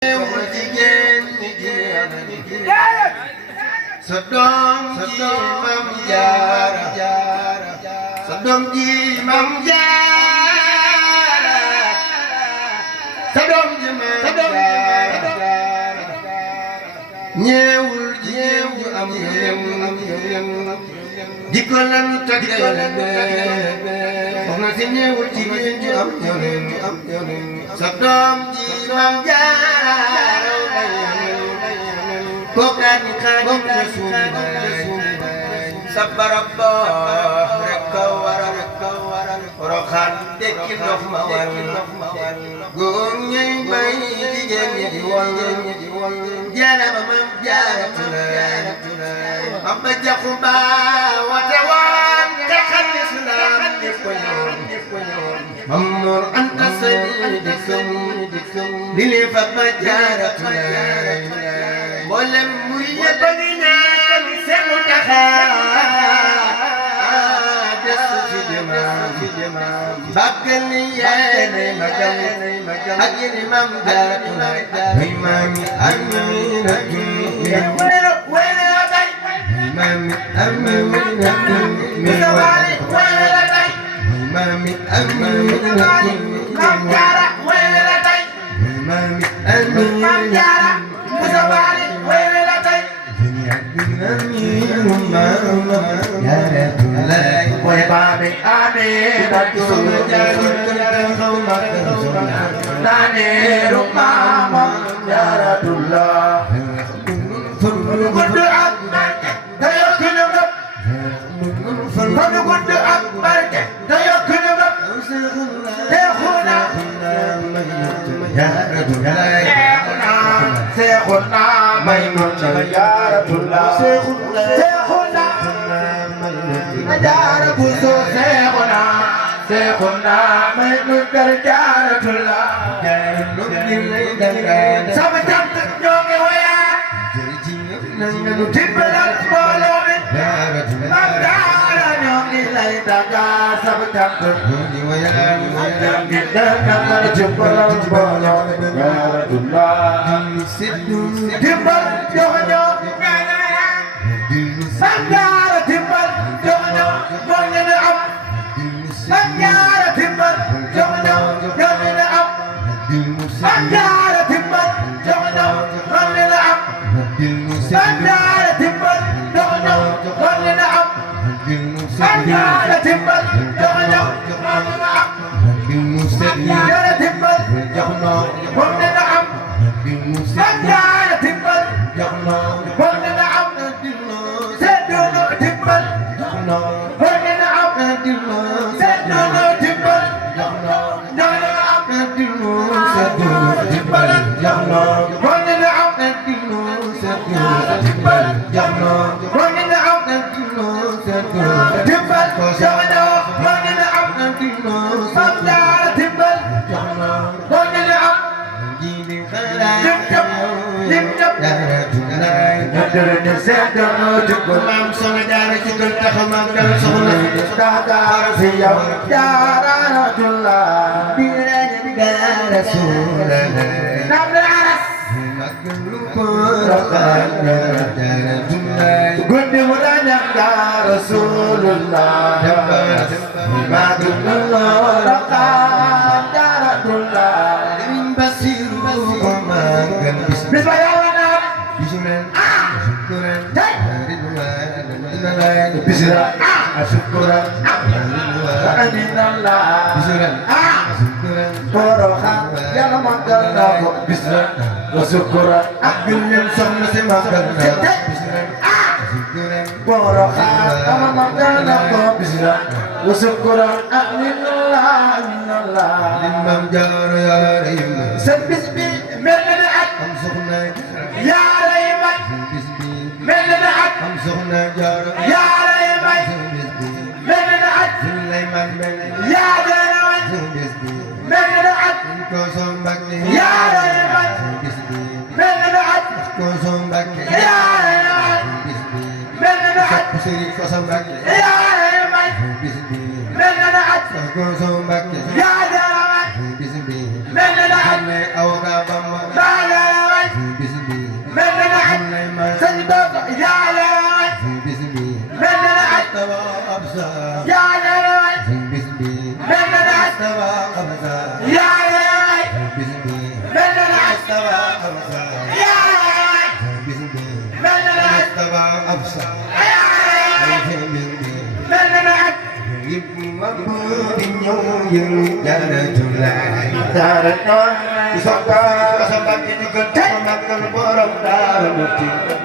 Sedom ji mam jara sedom ji mam jara sedom ji mam jara ñewul jigéen ju am jikko lan tagale soxna si ñewul jigéen ju am sedom ji mam jara Bukan khadim Sabarabba Rekka waral Roxan dekki ndox ma wal góor ñuy bay jigéen ñi di wol jaarama mam jaaratulaay Bamba jaxu ba wate waan ka xam Islam ñëpp a ñoon Mamour Anta Sali dikkam di leen fa ba jaaratulaay mboolem muy yëpp a ngi ñaan seen des fi jëmaam bàggal ni yéene magal ak yéene maam Jaaratulaay muy maami Amina wéro wéro tay muy maami Amina mi wéro wéro tay muy maami Amina maam Jaara wéro tay muy maami Amina Boy babi ane datu nane rumama Jaaratullah Gudu ak barke dayo kunugap Gudu ak barke dayo kunugap Seexuna Seexuna Maymun Jaaratullah Seexuna Jaara buso Seexuna Maymun Jaaratullah sama jant ñoo ngi woya nanu timbalal mbooloo mi Maam Jaara ñoo ngi lay daga sama jant ñoo ngi woya nanu timbalal mbooloo mi Jaaratullah timbal joxoño Maam Jaara timbal joxoño moo ngeen am Maam Jaara timbal joxoño moo ngeen am Maam Jaara timbal joxoño moo ngeen am Maam Jaara timbal joxoño moo ngeen am Maam Jaara timbal joxoño moo ngeen am Maam Jaara timbal joxoño moo ngeen am Maam Jaara timbal joxoño moo ngeen am Seydou timbal joxoño moo ngeen am Seydou timbal joxoño moo ngeen am Seydou timbal joxoño moo ngeen am Seydou timbal joxoño moo ngeen am Seydou timbal joxoño moo ngeen am Maam Jaara timbal joxoño moo ngeen am lim jëm maam Soxna Jaara ci gën taxa maam dal soxna Dakar fi yow Jaaratullah bi Rasulallah nam la aras maglu ko rokan Jaaratullah guddi mu la ñaan Rasulullah maglu rokan Jaaratullah lim basiru ko magal bis ba yàlla na bisumen syukuran bisuran syukuran alhamdulillah bisuran syukuran korohan yàlla magal na ko bisuran syukuran ak gënëm soxna si magal na bisuran syukuran korohan yàlla magal na ko bisuran syukuran alhamdulillah limam Jaara ya rim sen bis bi mel na ak am soxna Jaara yi may mel na ak am soxna Jaara Jaara yi may mel na ak SOULEYMANE Mbengue Jaara yi may mel na ak kosso mbacke Jaara yi may mel na ak kosso mbacke Jaara yi may mel na ak Serigne kosso mbacke Jaara yi may mel na ak kosso mbacke Jaara yi may mel na ak avocat Bamba Sopa ini gede makan borom darah muti